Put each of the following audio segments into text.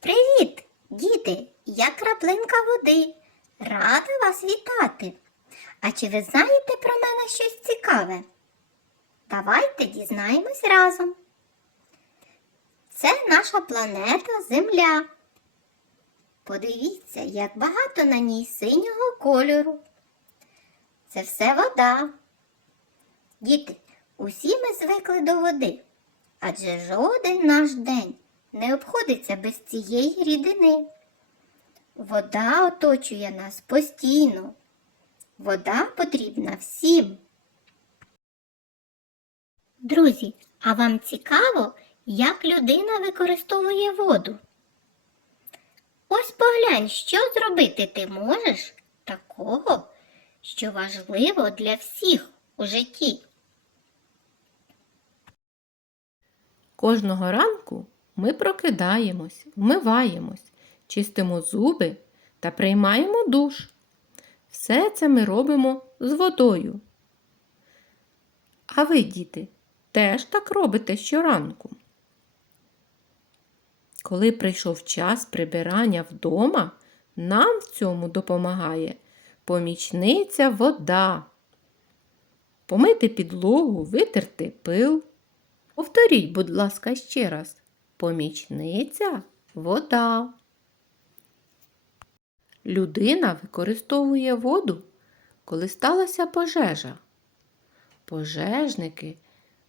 Привіт, діти! Я краплинка води. Рада вас вітати. А чи ви знаєте про мене щось цікаве? Давайте дізнаємось разом. Це наша планета Земля. Подивіться, як багато на ній синього кольору. Це все вода. Діти, усі ми звикли до води, адже жоден наш день не обходиться без цієї рідини. Вода оточує нас постійно. Вода потрібна всім. Друзі, а вам цікаво, як людина використовує воду? Ось поглянь, що зробити ти можеш такого, що важливо для всіх у житті. Кожного ранку ми прокидаємось, вмиваємось, чистимо зуби та приймаємо душ. Все це ми робимо з водою. А ви, діти, теж так робите щоранку. Коли прийшов час прибирання вдома, нам в цьому допомагає помічниця вода. Помити підлогу, витерти пил. Повторіть, будь ласка, ще раз. Помічниця вода. Людина використовує воду, коли сталася пожежа. Пожежники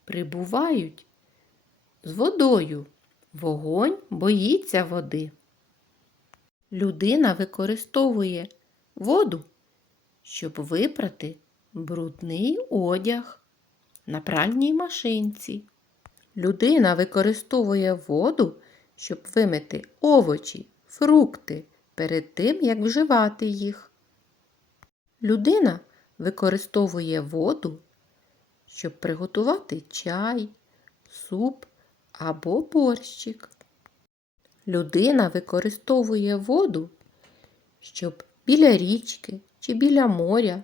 прибувають з водою. Вогонь боїться води. Людина використовує воду, щоб випрати брудний одяг на пральній машинці. Людина використовує воду, щоб вимити овочі, фрукти перед тим, як вживати їх. Людина використовує воду, щоб приготувати чай, суп або борщик. Людина використовує воду, щоб біля річки чи біля моря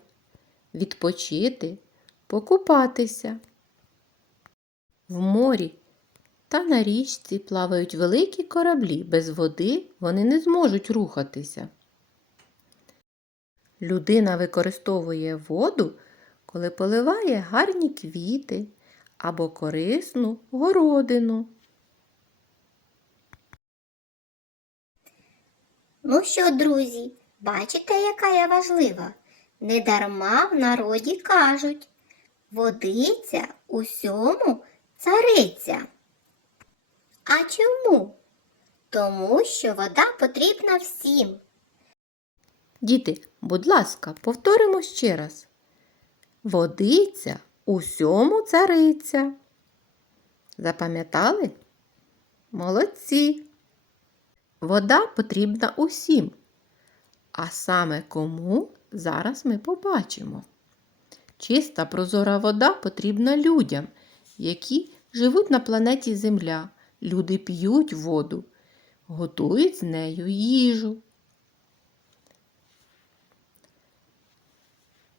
відпочити, покупатися. В морі та на річці плавають великі кораблі. Без води вони не зможуть рухатися. Людина використовує воду, коли поливає гарні квіти або корисну городину. Ну що, друзі, бачите, яка я важлива? Недарма в народі кажуть водиця усьому цариця. А чому? Тому що вода потрібна всім. Діти, будь ласка, повторимо ще раз. Водиця усьому цариця. Запам'ятали? Молодці. Вода потрібна усім. А саме кому зараз ми побачимо. Чиста прозора вода потрібна людям, які живуть на планеті Земля. Люди п'ють воду, готують з нею їжу.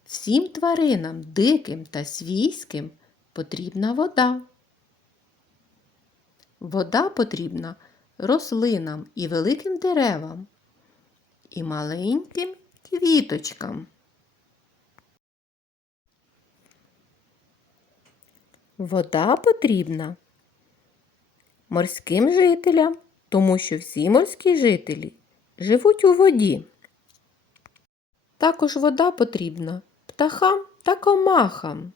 Всім тваринам, диким та свійським, потрібна вода. Вода потрібна рослинам і великим деревам, і маленьким квіточкам. Вода потрібна морським жителям, тому що всі морські жителі живуть у воді. Також вода потрібна птахам та комахам.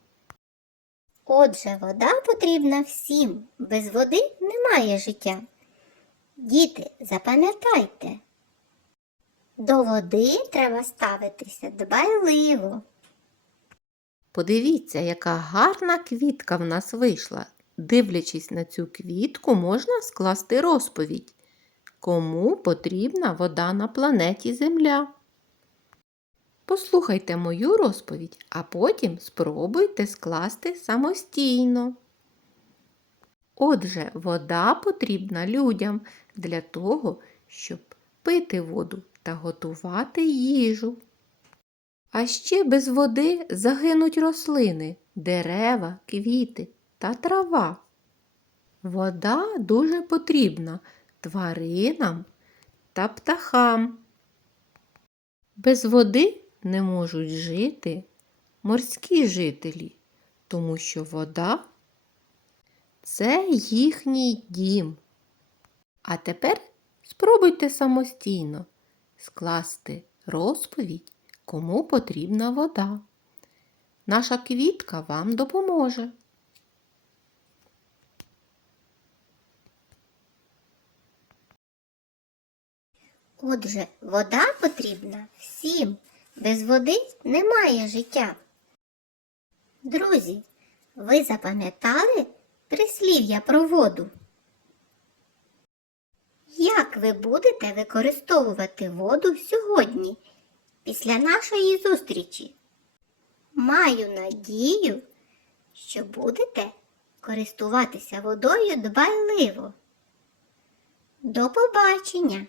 Отже, вода потрібна всім. Без води немає життя. Діти, запам'ятайте, до води треба ставитися дбайливо. Подивіться, яка гарна квітка в нас вийшла. Дивлячись на цю квітку, можна скласти розповідь, кому потрібна вода на планеті Земля. Послухайте мою розповідь, а потім спробуйте скласти самостійно. Отже, вода потрібна людям для того, щоб пити воду та готувати їжу. А ще без води загинуть рослини, дерева, квіти та трава. Вода дуже потрібна тваринам та птахам. Без води не можуть жити морські жителі, тому що вода це їхній дім. А тепер спробуйте самостійно скласти розповідь, кому потрібна вода. Наша квітка вам допоможе. Отже, вода потрібна всім. Без води немає життя. Друзі, ви запам'ятали прислів'я про воду? Як ви будете використовувати воду сьогодні, після нашої зустрічі? Маю надію, що будете користуватися водою дбайливо. До побачення!